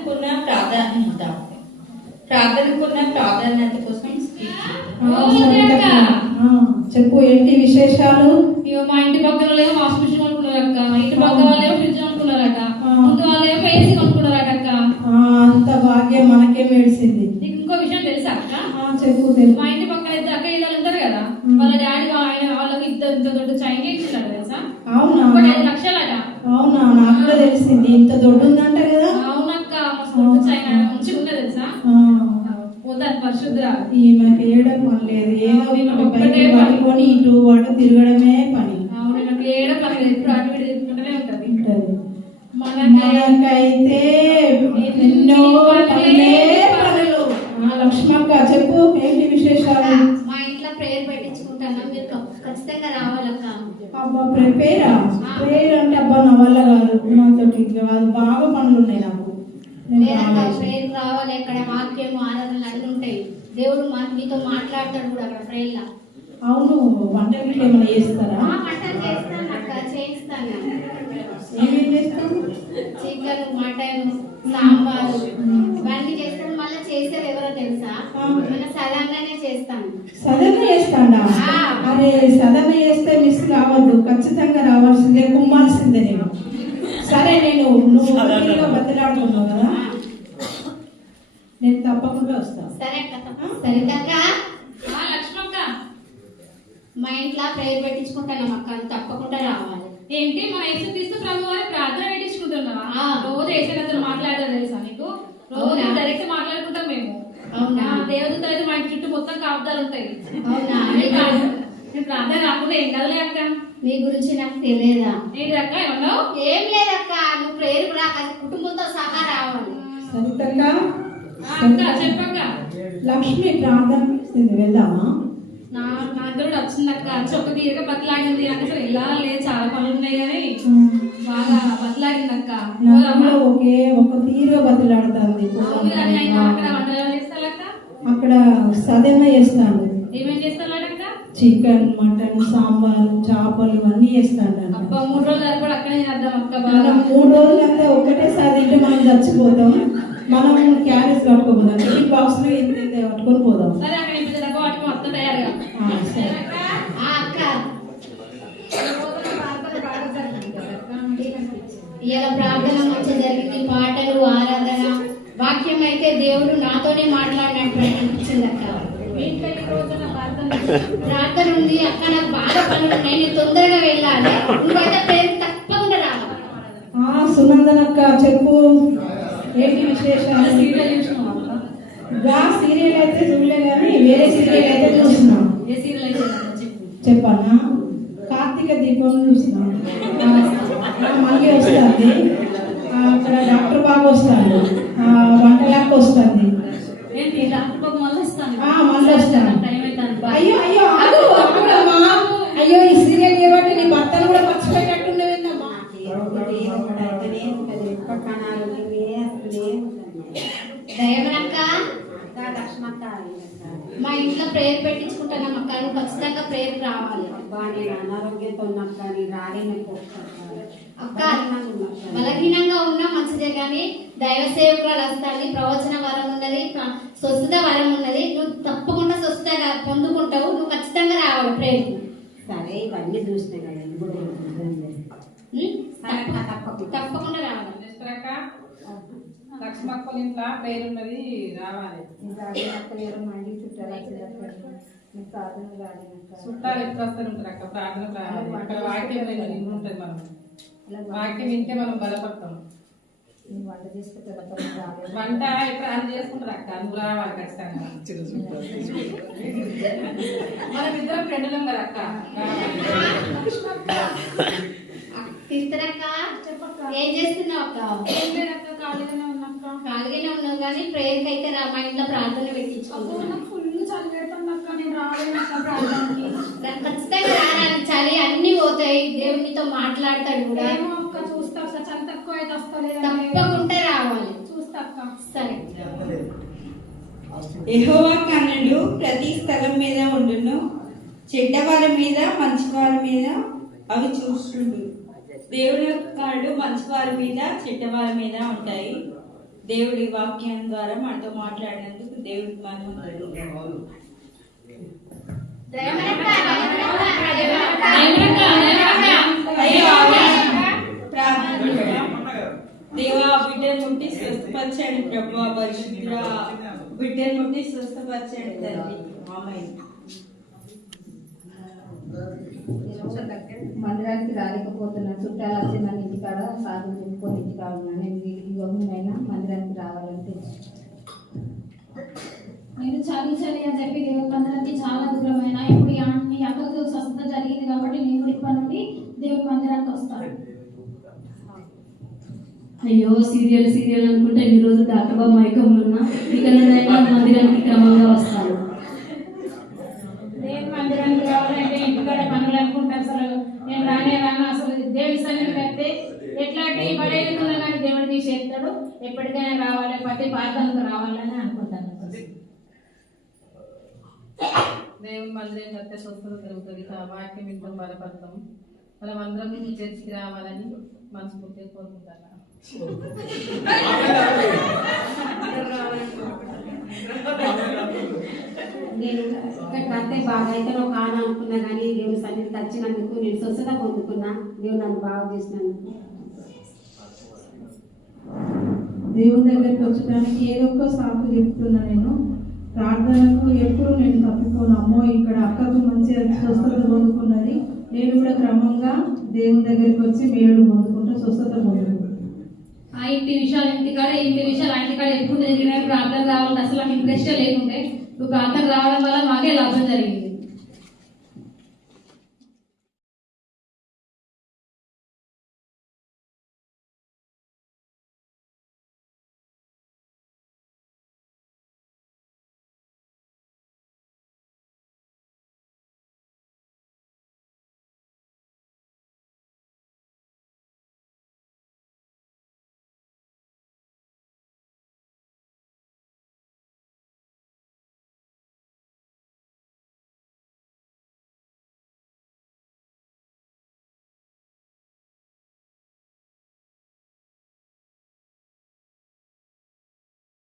ప్రార్థనకున్న ప్రాధాన్యత ప్రార్థనకున్న ప్రాధాన్యత కోసం చెప్పు ఏంటి విశేషాలు? ఇక మా ఇంటి పక్కన వాళ్ళేమో వాషింగ్ మిషన్ కొనుక్కున్నారు అక్క. మా ఇంటి పక్కన వాళ్ళేమో ఫ్రిడ్జ్ కొనుక్కున్నారట. ఆ. ముందు వాళ్ళేమో ఏసీ కొనుక్కున్నారట అక్క. ఆ, అంత భాగ్యం మనకే మెడిసింది నీకు ఇంకో విషయం తెలుసా అక్క? ఆ, చెప్పు తెలుసు మా ఇంటి పక్కన ఇద్దరు అక్క ఇళ్ళు ఉంటారు కదా. వాళ్ళ డాడీ ఆయన వాళ్ళకి ఇద్దరు ఇంత దొడ్డు చైన్ ఇచ్చినాడు తెలుసా? అవునా? ఐదు లక్షలట. అవునా? నాకు కూడా తెలిసింది. ఇంత దొడ్డు ఉందంట కదా అవునక్క మస్తు దొడ్డు చైన్ మంచిగా ఉంటుంది తెలుసా ఆ, పోతాను పరిశుద్ధరా ఈమెకి ఏడం పని లేదు. ఏదో ఈమె ఒకటి ఒక్కటే. పట్టుకొని ఇటు అటు తిరగడమే పని. అవును నాకు ఏడ పని లేదు. ఎప్పుడు అటు తిరుగుతూనే ఉంటది. ఉంటది. మనకై- మనకైతే ఎన్నో పనులే పనులు ఆ, లక్ష్మక్క చెప్పు ఏంటి విశేషాలు? మా ఇంట్లో ప్రేయర్ పెట్టించుకుంటాను. మీరు ఖచ్చితంగా రావాలక్క. అబ్బా ప్రిపేరా? ప్రేయర్ అంటే అబ్బా నా వల్ల కాదు నాతోటి బాగా పనులు ఉన్నాయి నాకు. రావాలి. ప్రేయర్ రావాలి అక్కడ వాక్యం ఆరాధనలు అన్ని ఉంటాయి. దేవుడు మా మీతో మాట్లాడతాడు కూడా అక్కడ ప్రేయర్లో. అవును వంట గిట్ల ఏమైనా చేస్తారా? వంటలు చేస్తాను అక్క చేయిస్తాను. ఏమేం చేస్తాం చికెన్ మటన్ సాంబారు ఇవన్నీ చేస్తాను. మళ్ళీ చేసేది ఎవరో తెలుసా? మన సడన్గానే చేస్తాను. సదన చేస్తాడా. అరే సదన చేస్తే మిస్ కావద్దు ఖచ్చితంగా రావాల్సిందే కుమ్మాల్సిందే నేను. సరే నేను నువ్వు గట్టిగా బతిలాడుతున్నావు కదా నేను తప్పకుండా వస్తాను సరే అక్క సరే అక్క. ఆ, లక్ష్మక్క. మా ఇంట్లో ప్రేయర్ పెట్టించుకుంటాను అక్క. తప్పకుండా రావాలి. ఏంటి? మన యేసు క్రీస్తు ప్రభు వారి ప్రార్థన పెట్టించుకుంటున్నావా? ఆ. రోజు యేసుతో మాట్లాడతారు తెలుసా నీకు? రోజు? డైరెక్ట్ మాట్లాడుకుంటాం మేము. అవునా? ఆ, దేవదూతలు అయితే మా ఇంటి చుట్టూ మొత్తం కాపుదాలు ఉంటాయి. అవునా? నేను ప్రార్థన- రాకుండా ఏం కదలే అక్క? మీ గురించి నాకు తెలియదా? ఏంటి అక్క ఏమన్నావు? ఏం లేదక్క నువ్వు ప్రేయర్ కూడా కుటుంబంతో సహా రావాలి. సరితక్క? అక్క చెప్పక్క. లక్ష్మి ప్రార్థన చేసింది వెళ్దామా? నా నా కూడా వచ్చింది అక్క. ఒక తీరుగా బతలాడింది. నాకు అసలు వెళ్ళాలి లేదు చాలా పనులు ఉన్నాయి కానీ బాగా బతలాడింది అక్క? కూడా ఒకే ఒక తీరుగా బతిలాడుతుంది. అక్కడ వంటలు అక్కడ సదన చేస్తాను ఏమేం చికెన్ మటన్ సాంబార్ చేపలు అన్నీ చేస్తాను అబ్బా మూడు రోజులు అక్కడే చేద్దాం అక్క మనం బాగా మూడు రోజులంతా ఒకటేసారి తింటే మనం చచ్చిపోతాం. మనం క్యారెట్ కట్టుకోపోదాం ఈ బాక్స్లో ఎంత పట్టుకొని పోదాం. సరే అక్కడ తయారుగా. సరే. ఆ అక్క. ఇలా ప్రార్థన మంచి జరిగింది. పాటలు ఆరాధన వాక్యం అయితే దేవుడు నాతోనే మాట్లాడినట్టు అనిపించింది అక్క. ప్రార్థన ఉంది? అక్క నాకు బాగా పనులు ఉన్నాయి నేను తొందరగా వెళ్ళాలి. నువ్వైతే తప్పకుండా రావాలి. చెప్పు. ఏంటి విశేషాలు? సీరియల్ చూసినావా? గా సీరియల్ అయితే చూడలే కానీ వేరే సీరియల్ అయితే చూసినాం. ఏ సీరియల్ అయితే చెప్పానా? కార్తీక దీపం చూసినాం. మళ్ళీ వస్తుంది. అక్కడ డాక్టర్ బాబు వస్తాడు. వంటలకు వస్తుంది. ఏంటి డాక్టర్ బాబు వస్తాను. వస్తాను. అయ్యో అయ్యో. అయ్యో ఈ సీరియల్ నీ భర్తను కూడా మా ఇంట్లో ప్రేయర్ పెట్టించుకుంటున్నాం అక్క. నువ్వు ఖచ్చితంగా ప్రేయర్ రావాలి. అనారోగ్యంతో ఉన్నాం కానీ రాలేని అక్క. బలహీనంగా ఉన్నా మంచిదే కానీ దైవ సేవకురాలు వస్తుంది. ప్రవచన వరం ఉన్నది. స్వస్థత వరం ఉన్నది నువ్వు తప్పకుండా స్వస్థత పొందుకుంటావు నువ్వు ఖచ్చితంగా రావాలి ప్రేయర్ సరే ఇవన్నీ చూసినా కదా ఇది కూడా. తప్పకుండా తప్పకుండా రావాలి. లక్ష్మక్కల ఇంట్లో పేరు ఉన్నది రావాలి చుట్టాలు ఎట్లా వస్తారు ఉంటారు అక్క? ప్రార్థన వాక్యం ఉంటుంది మనం. వాక్యం వింటే మనం బలపడతాం. వంట ఇక్కడ అది చేసుకుంటారు అక్క. నువ్వు రావాలి ఖచ్చితంగా మనం ఇద్దరం ఫ్రెండ్లం కదా అక్క. తీస్తారక్క ఏం చేస్తున్నావు అక్క? ఏం లేదు అక్క ఖాళీగానే ఉన్నాక ఖాళీగానే ఉన్నావు కానీ ప్రేయర్కి అయితే రా మా ఇంట్లో ప్రార్థన పెట్టించుకుంటున్నాను ఫుల్ చలి పెడుతుంది అక్క. నేను రాలేను అక్క ప్రార్థనకి. ఖచ్చితంగా రావాలి చలి అన్ని పోతాయి. దేవుడు మీతో మాట్లాడతాడు కూడా ఏమో అక్క చూస్తా ఒకసారి చలి తక్కువ అయితే వస్తలేదు తప్పకుండా రావాలి. చూస్తా అక్క సరే యెహోవా కన్నుడు ప్రతి స్థలం మీద ఉండును. చెడ్డవారి మీద మంచివారి మీద అవి చూస్తుండు. దేవుని యొక్క కన్నుడు మంచివారి మీద చెడ్డవారి మీద ఉంటాయి. దేవుడి వాక్యం ద్వారా మనతో మాట్లాడినందుకు దేవుడికి మనం ఆవేశంగా ప్రార్థన చేద్దాం. దేవా బిడ్డను ముట్టి స్వస్థపరచండి ప్రభు పరిశుద్ధ బిడ్డను ముట్టి స్వస్థపరచండి తండ్రి. ఆమె మందిరానికి రాలేకపోతున్న చుట్టాలు వచ్చి నన్ను ఇంటికాడ సాధన చెప్పుకొని ఇంటికాడ ఉన్నాను. నేను గమ్మునైనా మందిరానికి రావాలని తెలుసు నేను చదివించాలి అని చెప్పి దేవుని మందిరానికి చాలా దూరమైన. ఇప్పుడు ఈ అన్న- ఈ అక్కకు స్వస్థత జరిగింది కాబట్టి నేను కూడా ఇప్పటి నుండి దేవుని మందిరానికి వస్తాను అయ్యో సీరియల్ సీరియల్ అనుకుంటే ఈ రోజు డాక్టర్ బాబు మైకంలో ఉన్నా ఇక నుండైనా మందిరానికి క్రమంగా వస్తాను దేవుని మందిరానికి రావాలంటే ఇంటికాడ పనులు అనుకుంటా అసలు. నేను రానే రాను అసలు. దేవుడి సన్నిధి పెడితే ఎట్లాంటి పడేస్తున్నా కానీ దేవుడు తీసేస్తాడు. ఎప్పటికైనా రావాలి ప్రతి ప్రార్థనకు రావాలని అనుకుంటాను. దేవుని మందిరం కడితే స్వస్థత జరుగుతుంది ఆ వాక్యం ఇంట్లో బలపడతాం. మనం అందరం చర్చికి రావాలని మనస్ఫూర్తిగా కోరుకుంటాను. నేను కడితే బాగా అయితే ఒక ఆన అనుకున్నా కానీ దేవుని సన్నిధికి వచ్చినందుకు నేను స్వచ్ఛత పొందుకున్నా. దేవుడు నన్ను బాగా చేసినందుకు. దేవుని దగ్గరికి వచ్చడానికి ఏదో ఒక సాకు చెప్తున్నా నేను. ప్రార్థనకు ఎప్పుడు నేను తప్పుకోను అమ్మో ఇక్కడ అక్కకు మంచి స్వస్థత పొందుకున్నది. నేను కూడా క్రమంగా దేవుని దగ్గరికి వచ్చి మేలు పొందుకుంటూ స్వస్థత పొందుకుంటాను ఆ ఇంటి విషయాలు ఇంటికాడ ఇంటి విషయాలు ఆ ఇంటికాడ ఎప్పుడు జరిగినా ప్రార్థన రావాలంటే అసలు నాకు ఇంట్రెస్ట్ లేకుండే. నువ్వు ప్రార్థన రావడం వల్ల మాకే లాభం జరిగింది.